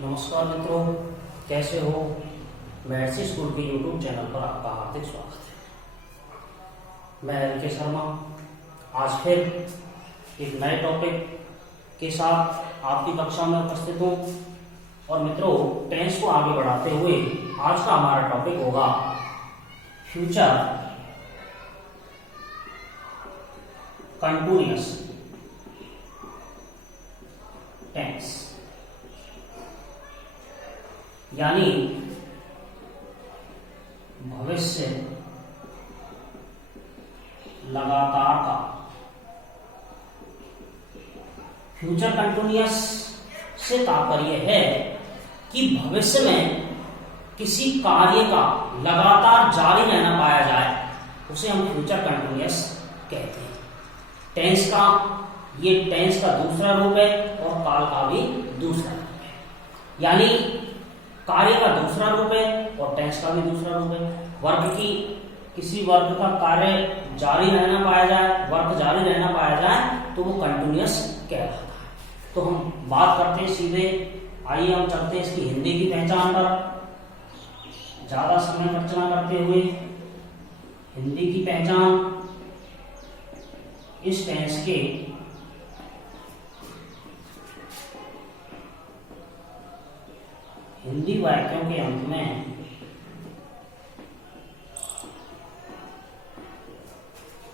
नमस्कार मित्रों, कैसे हो। मैथ्स स्कूल के यूट्यूब चैनल पर आपका हार्दिक स्वागत है। मैं एल के शर्मा आज फिर एक नए टॉपिक के साथ आपकी कक्षा में उपस्थित हूँ। और मित्रों, टेंस को आगे बढ़ाते हुए आज का हमारा टॉपिक होगा फ्यूचर कंटिन्यूअस टेंस, यानी भविष्य लगातार का। फ्यूचर कंटिन्यूअस से तात्पर्य है कि भविष्य में किसी कार्य का लगातार जारी रहना पाया जाए, उसे हम फ्यूचर कंटिन्यूअस कहते हैं। टेंस का दूसरा रूप है और काल का भी दूसरा रूप है, यानी कार्य का दूसरा रूप है और टेंस का भी दूसरा रूप है। किसी वर्ग का कार्य जारी रहना पाया जाए तो वो कंटिन्यूअस कहलाता है। तो हम बात करते हैं सीधे, आइए हम चलते हैं इसकी हिंदी की पहचान पर, ज्यादा समय खर्च न करते हुए। हिंदी की पहचान, इस टेंस के हिंदी वाक्यों के अंत में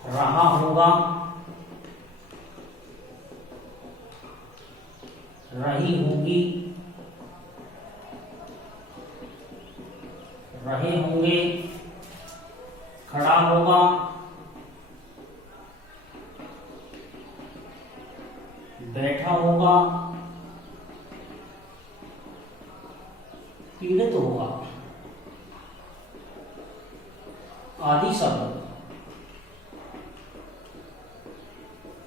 रहा होगा, रही होगी, रहे होंगे, खड़ा होगा, बैठा होगा, पीड़ित होगा आदि शब्द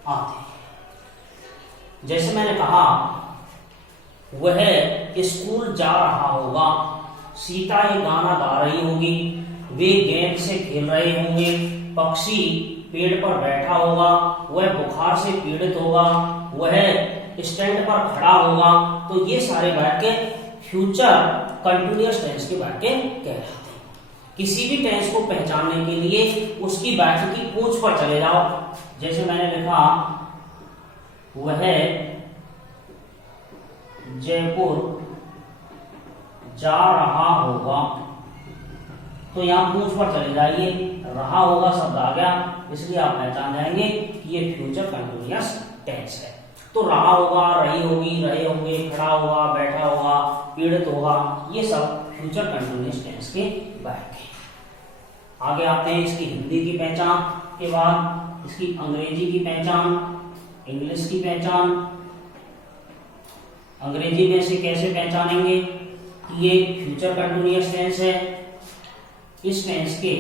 आते हैं। जैसे मैंने कहा, वह स्कूल जा रहा होगा, सीता ये गाना गा रही होगी, वे गेंद से खेल रहे होंगे, पक्षी पेड़ पर बैठा होगा, वह बुखार से पीड़ित होगा, वह स्टैंड पर खड़ा होगा। तो ये सारे वाक्य फ्यूचर कंटिन्यूअस टेंस के वाक्य कहलाते हैं। किसी भी टेंस को पहचानने के लिए उसकी वाक्य की पूंछ पर चले जाओ। जैसे मैंने लिखा, वह जयपुर जा रहा होगा, तो यहां पूंछ पर चले जाइए, रहा होगा शब्द आ गया, इसलिए आप पहचान जाएंगे कि ये फ्यूचर कंटिन्यूअस टेंस है। तो रहा होगा, रही होगी, रहे होंगे, खड़ा होगा, बैठा होगा, पीड़ित होगा, ये सब फ्यूचर कंटिन्यूअस टेंस के वाक्य हैं। आगे आते हैं इसकी हिंदी की पहचान के बाद इसकी अंग्रेजी की पहचान, इंग्लिश की पहचान। अंग्रेजी में से कैसे पहचानेंगे कि ये फ्यूचर कंटिन्यूअस टेंस है। इस टेंस के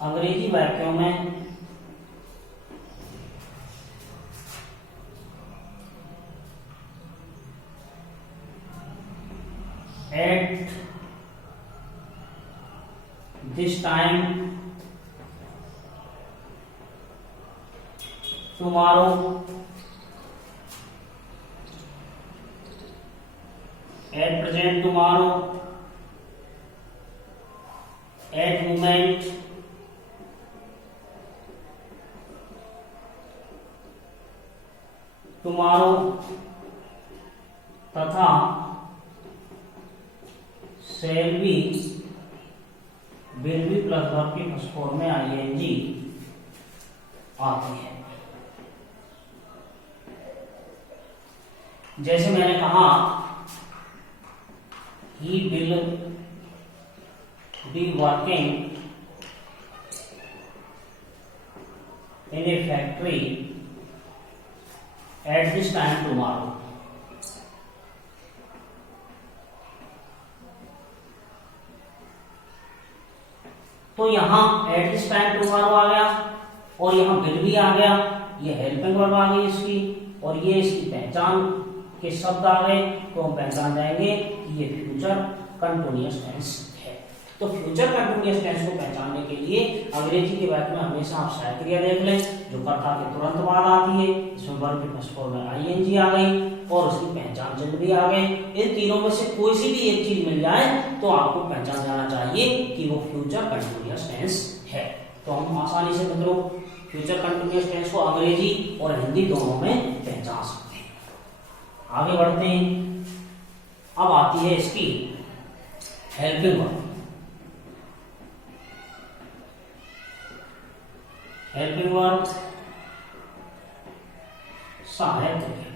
अंग्रेजी वाक्यों में at this time, tomorrow, at present tomorrow, at moment, tomorrow तथा shall be, will be plus verb की फर्स्ट फॉर्म में आईएनजी आती है। जैसे मैंने कहा, he will be working in a factory at this time tomorrow. तो यहां एट दिस टाइम टुमारो आ गया और यहां विल भी आ गया, ये हेल्पिंग वर्ब आ गई इसकी, और ये इसकी पहचान के शब्द आ गए। तो हम पहचान जाएंगे कि ये फ्यूचर कंटिन्यूअस टेंस है। तो फ्यूचर कंटिन्यूअस टेंस को पहचानने के लिए अंग्रेजी के वाक्य में हमेशा आप सहायक क्रिया देख लें जो कर्ता के तुरंत बाद आती है। इसमें वर्ब की फर्स्ट फॉर्म में आईएनजी आ गई और उसकी पहचान चिन्ह भी आ गए। इन तीनों में से कोई सी भी एक चीज मिल जाए तो आपको पहचान जाना चाहिए कि वो फ्यूचर कंटिन्यूअस टेंस है। तो हम आसानी से मित्रों फ्यूचर कंटिन्यूअस टेंस को अंग्रेजी और हिंदी दोनों में पहचान सकते हैं। आगे बढ़ते हैं। अब आती है इसकी हेल्पिंग वर्ब। हेल्पिंग वर्ब सहायक क्रिया।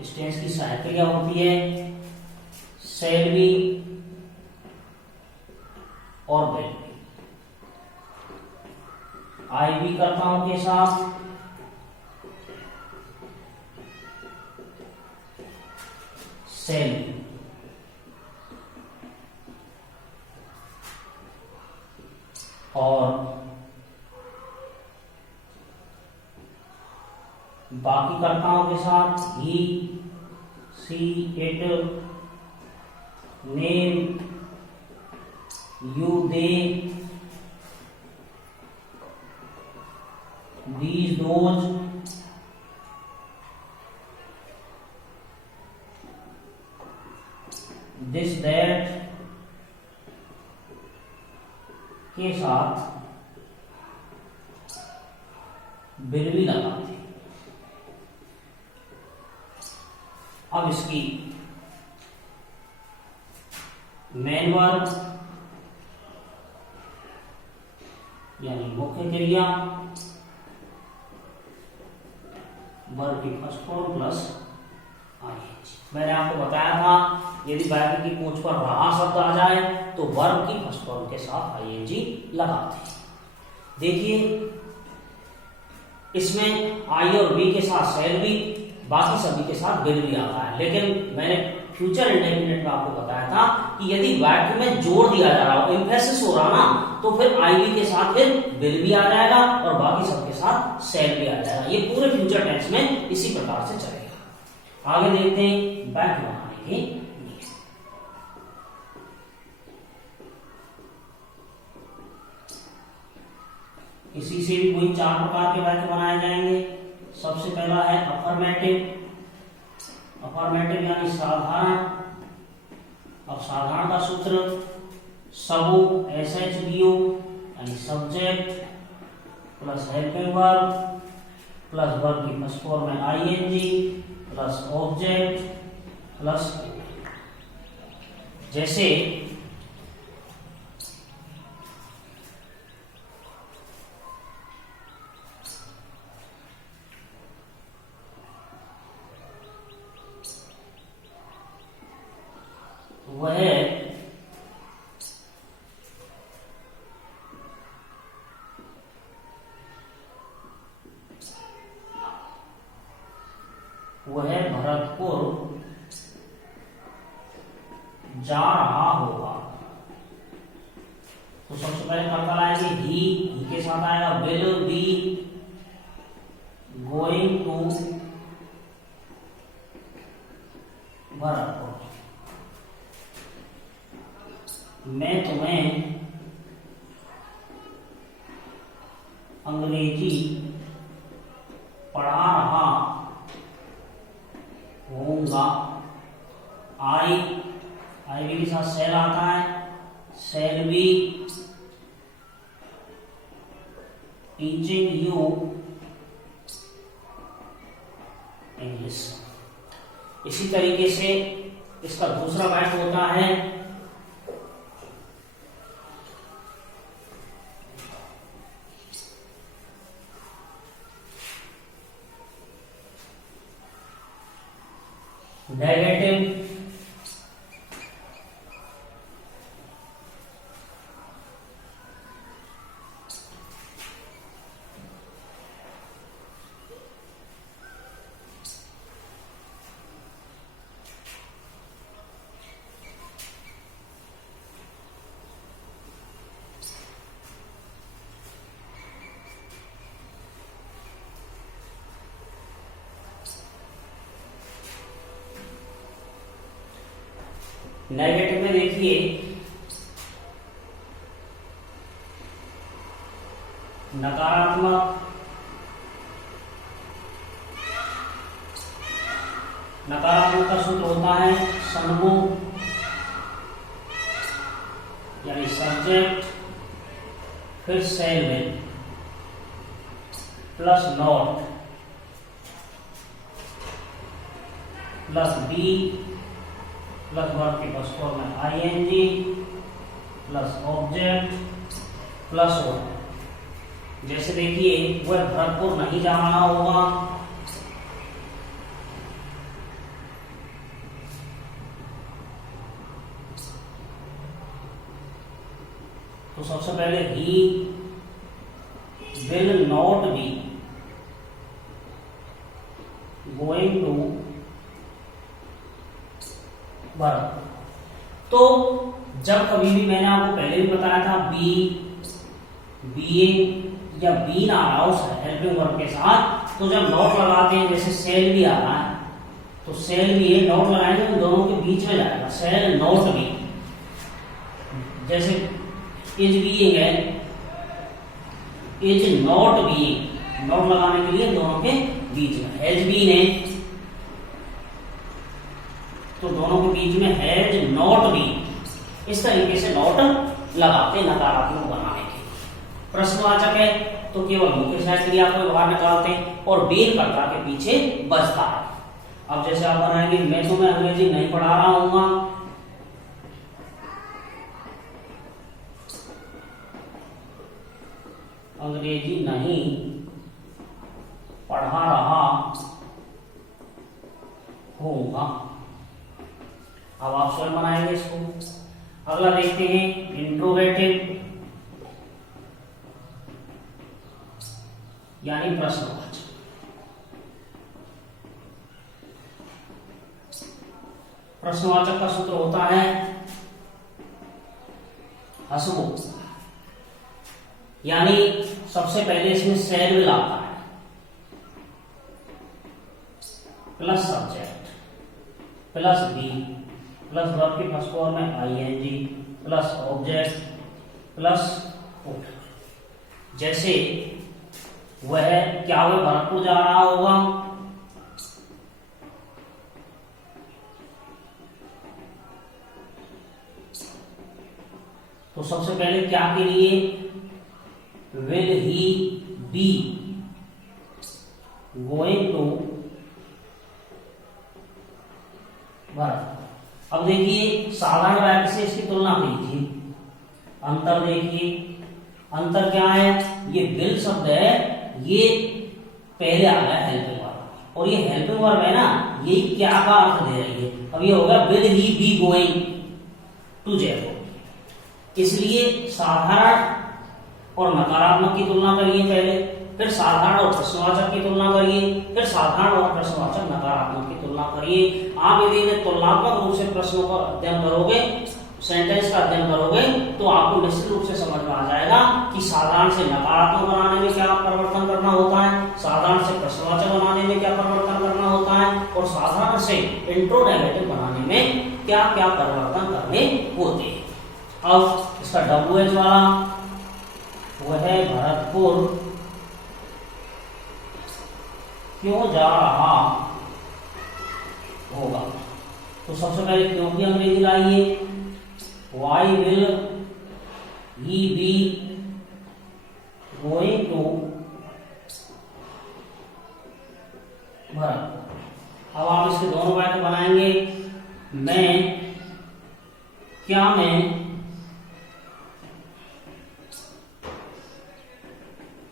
इस टेंस की सहायक क्रिया होती है शैल बी और विल बी। आई भी कर्ताओं के साथ शैल बी और बाकी कर्ताओं के साथ he she it name you they these those this that के साथ विल भी लगाते। अब इसकी मेन वर्ब यानी मुख्य क्रिया वर्ब की फर्स्ट फॉर्म प्लस आईएनजी। मैंने आपको बताया था यदि वाक्य की पूंछ पर रहा शब्द आ जाए तो वर्ब की फर्स्ट फॉर्म के साथ आईएनजी लगाते हैं। देखिए इसमें आई और वी के साथ शैल बी, बाकी सभी के साथ विल भी आता है। लेकिन मैंने फ्यूचर इंडेफिनिट में आपको बताया था कि यदि वाक्य में जोर दिया जा रहा हो, एम्फेसिस हो रहा ना, तो फिर आई वी के साथ फिर विल भी आ जाएगा और बाकी सबके साथ शैल भी आ जाएगा। ये पूरे फ्यूचर टेंस में इसी प्रकार से चलेगा। आगे देखते हैं वाक्य बनाने के लिए। इसी से भी कोई 4 प्रकार के वाक्य बनाए जाएंगे। सबसे पहला है अफर्मेटिव। अफर्मेटिव यानी साधारण। अब साधारण का सूत्र सबो SHBO यानी subject plus helping verb plus verb की फर्स्ट फॉर्म में ING प्लस ऑब्जेक्ट प्लस जैसे वह भरतपुर जा रहा होगा। तो सबसे पहले कर्ता लाएंगे ही के साथ आएगा will be going to Bharatpur. मैं तुम्हें अंग्रेजी पढ़ा रहा होऊंगा। आई भी के साथ शैल आता है, shall be teaching you English. इसी तरीके से इसका दूसरा वाक्य होता है नेगेटिव। नेगेटिव में देखिए नकारात्मक, नकारात्मक का सूत्र होता है सन्मुख, यानी सब्जेक्ट, फिर सेल में plus not plus be plus verb के फर्स्ट फॉर्म में I N G plus object plus verb. जैसे देखिए वह भरतपुर नहीं जा रहा होगा, तो सबसे पहले he will not be going to Bharatpur. तो जब कभी भी मैंने आपको पहले भी बताया था बी, बीइंग या बीन आ रहा उस हेल्पिंग वर्ब के साथ, तो जब नॉट लगाते हैं, जैसे सेल भी आ रहा है तो सेल भी है, नॉट लगाएंगे उन दोनों के बीच में जाएगा, सेल नॉट बी। जैसे इज बीइंग है, इज नॉट बीइंग, नॉट लगाने के लिए दोनों के बीच में। हैज बीन है तो दोनों के बीच में हैज नॉट बीन। इस तरीके से नॉट लगाते नकारात्मक बनाने के। प्रश्नवाचक है तो केवल मुख्य सहायक क्रिया को बाहर निकालते हैं और बेर कर्ता के पीछे बचता है। अब जैसे आप बनाएंगे, मैं तुम्हें अंग्रेजी नहीं पढ़ा रहा हूँ, अंग्रेजी नहीं पढ़ा रहा होगा। अब आप स्वयं बनाएंगे इसको। अगला देखते हैं इंट्रोगेटिव यानी प्रश्नवाचक। प्रश्नवाचक का सूत्र होता है हसमुख, यानी सबसे पहले इसमें सेल विल आता है plus subject plus be plus verb की फर्स्ट फॉर्म में आईएनजी प्लस ऑब्जेक्ट प्लस जैसे वह क्या वह भरतपुर जा रहा होगा, तो सबसे पहले क्या के लिए will he be going to Bharatpur. अब देखिए साधारण वाक्य से इसकी तुलना कीजिए, अंतर देखिए, अंतर क्या है, ये विल शब्द है, ये पहले आ गया हेल्पिंग वर्ब, और ये हेल्पिंग वर्ब है ना, ये क्या का अर्थ दे रही है। अब ये होगा will he be going to Jaipur. इसलिए साधारण और नकारात्मक की तुलना करिए पहले, फिर साधारण और प्रश्नवाचक की तुलना करिए, फिर साधारण और प्रश्नवाचक नकारात्मक की तुलना करिए। आप यदि तुलनात्मक रूप से प्रश्नों का अध्ययन करोगे, सेंटेंस का अध्ययन करोगे, तो आपको निश्चित रूप से समझ में आ जाएगा कि साधारण से नकारात्मक बनाने में क्या परिवर्तन करना होता है, साधारण से प्रश्नवाचक बनाने में क्या परिवर्तन करना होता है, और साधारण से इंट्रोगेटिव बनाने में क्या क्या परिवर्तन करने होते हैं। अब इसका WH वाला, वह भरतपुर क्यों जा रहा होगा, तो सबसे पहले क्यों की अंग्रेजी लाइए, why will he be going to Bharatpur. अब आप इसके दोनों वाक्य बनाएंगे, मैं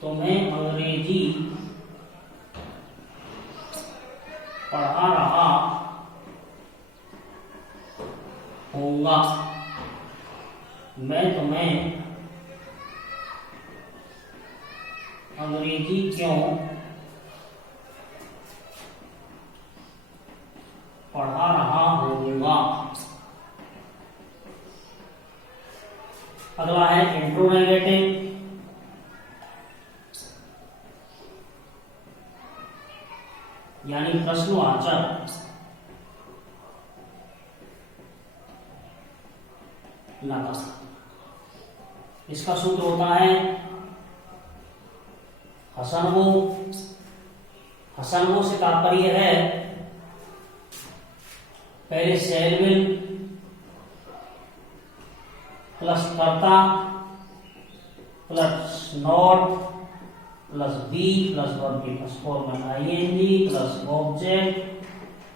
तुम्हें अंग्रेजी पढ़ा रहा होऊंगा, मैं तुम्हें अंग्रेजी क्यों पढ़ा रहा होऊंगा। अगला है इंट्रोगेटिव, यानी प्रश्नवाचक नकारात्मक। इसका सूत्र होता है हसनगो, हसनगो से तात्पर्य है पहले सेलविल प्लस कर्ता plus not plus be plus verb की plus form I N G plus object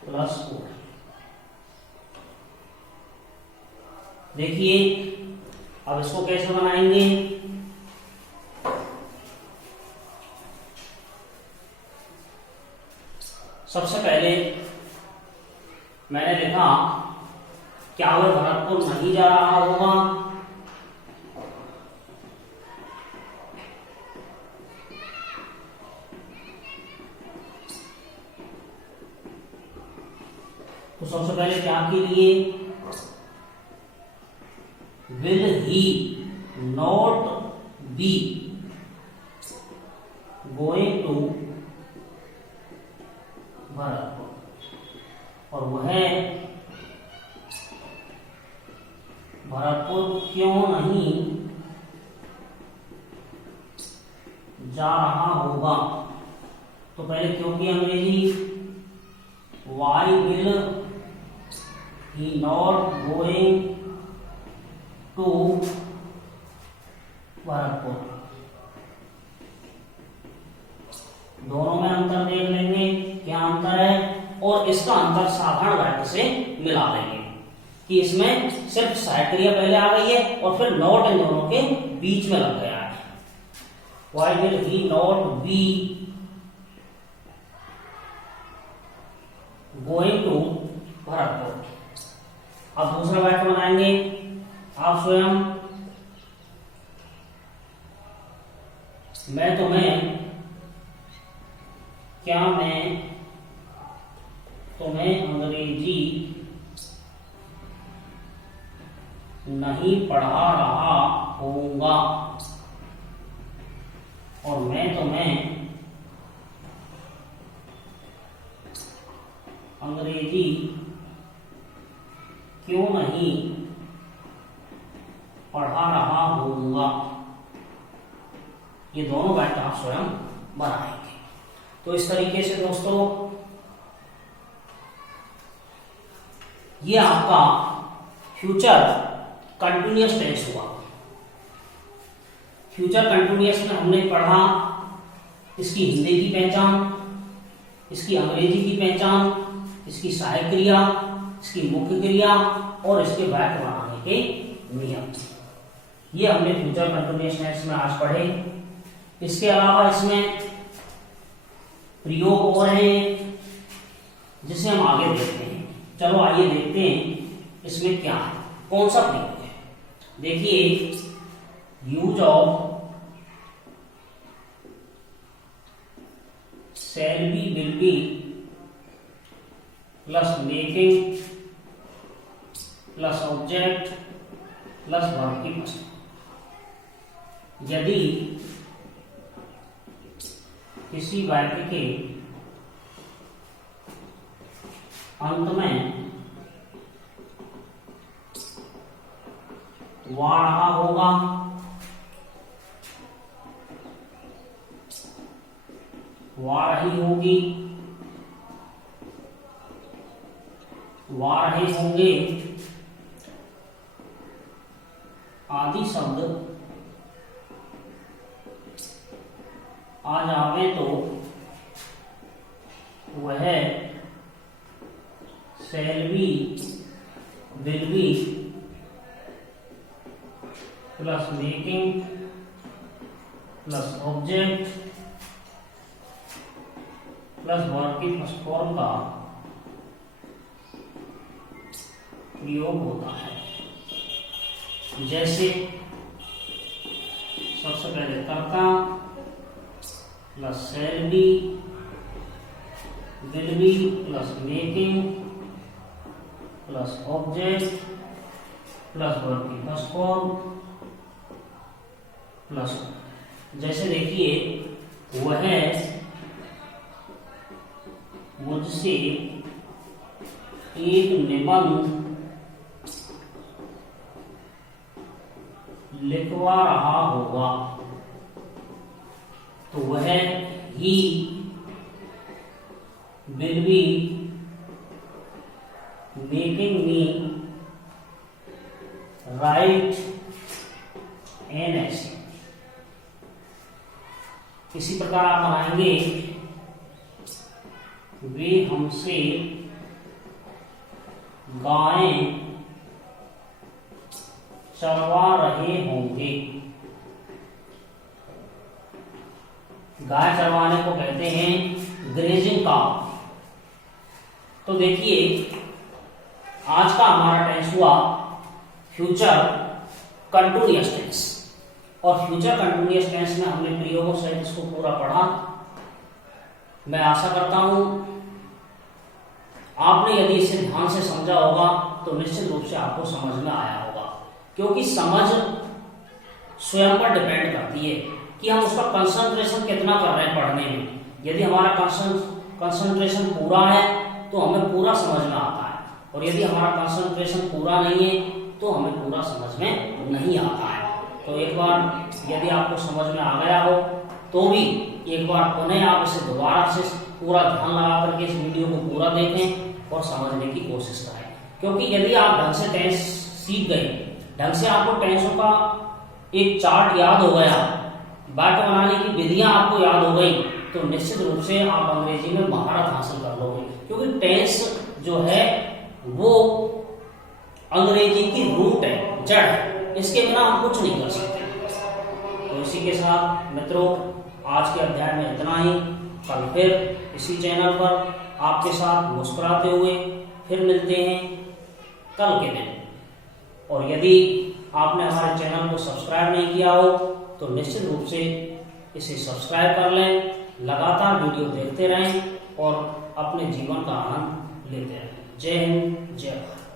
plus O. देखिए अब इसको कैसे बनाएंगे। सबसे पहले मैंने लिखा क्या वह भरतपुर नहीं जा रहा होगा, तो सबसे पहले क्या के लिए will he not be going to Bharatpur, और वह भरतपुर क्यों नहीं जा रहा होगा। तो पहले क्यों की अंग्रेजी, why will he not going to Bharatpur. दोनों में अंतर देख लेंगे क्या अंतर है, और इसका अंतर साधारण वाक्य से मिला लेंगे कि इसमें सिर्फ सहायक क्रिया पहले आ गई है और फिर नॉट इन दोनों के बीच में लग गया है। Why will he not be going to Bharatpur. अब दूसरा वाक्य बनाएंगे आप स्वयं, मैं तुम्हें, क्या मैं तुम्हें अंग्रेजी नहीं पढ़ा रहा होऊंगा, और मैं तुम्हें अंग्रेजी क्यों नहीं पढ़ा रहा होऊंगा। ये दोनों वाक्य आप स्वयं बनाएंगे। तो इस तरीके से दोस्तों ये आपका फ्यूचर कंटिन्यूअस टेंस हुआ। फ्यूचर कंटिन्यूअस में हमने पढ़ा इसकी हिंदी की पहचान, इसकी अंग्रेजी की पहचान, इसकी सहायक क्रिया, इसकी मुख्य क्रिया और इसके वाक्य बनाने के नियम। ये हमने फ्यूचर कंटिन्यूअस टेंस में आज पढ़े। इसके अलावा इसमें प्रयोग और हैं जिसे हम आगे देखते हैं। चलो आइए देखते हैं इसमें क्या है, कौन सा प्रयोग है। देखिए use of shell be will be plus making plus object plus verb की फंक्शन। यदि किसी वाक्य के अंत में वा रहा होगा, वा रही होगी, वा रहे होंगे आदि शब्द आ जावे तो वह शैल be will be plus making plus object plus verb की फर्स्ट फॉर्म का प्रयोग होता है। जैसे सबसे पहले कर्ता plus shell be will be plus making plus object plus verb की फर्स्ट फॉर्म प्लस। जैसे देखिए वह मुझसे एक निबंध लिखवा रहा होगा, तो तो वह he will be making me write an essay. इसी प्रकार आप बनाएंगे वे हमसे गायें चरवा रहे होंगे। गाय चरवाने को कहते हैं ग्रेजिंग काउ। तो देखिए आज का हमारा टेंस हुआ फ्यूचर कंटिन्यूअस टेंस, और फ्यूचर कंटिन्यूअस टेंस में हमने प्रयोगों सहित इसको पूरा पढ़ा। मैं आशा करता हूं आपने यदि इसे ध्यान से समझा होगा तो निश्चित रूप से आपको समझ में आया होगा, क्योंकि समझ स्वयं पर डिपेंड करती है कि हम उसका कंसंट्रेशन कितना कर रहे हैं पढ़ने में। यदि हमारा कंसंट्रेशन पूरा है तो हमें पूरा समझ में आता है, और यदि हमारा कंसंट्रेशन पूरा नहीं है तो हमें पूरा समझ में नहीं आता है। तो एक बार यदि आपको समझ में आ गया हो तो भी एक बार पुनः आप इसे दोबारा से पूरा ध्यान लगा करके इस वीडियो को पूरा देखें और समझने की कोशिश करें, क्योंकि यदि आप ढंग से टेंस सीख गए, ढंग से आपको टेंसों का एक चार्ट याद हो गया, वाक्य बनाने की विधियां आपको याद हो गई, तो निश्चित रूप से आप अंग्रेजी में महारत हासिल कर लोगे। क्योंकि टेंस जो है वो अंग्रेजी की रूट है, जड़ है, इसके बिना हम कुछ नहीं कर सकते। तो इसी के साथ मित्रों आज के अध्याय में इतना ही। कल फिर इसी चैनल पर आपके साथ मुस्कुराते हुए फिर मिलते हैं कल के दिन। और यदि आपने हमारे चैनल को सब्सक्राइब नहीं किया हो तो निश्चित रूप से इसे सब्सक्राइब कर लें, लगातार वीडियो देखते रहें और अपने जीवन का आनंद लेते रहें। जय हिंद, जय भारत।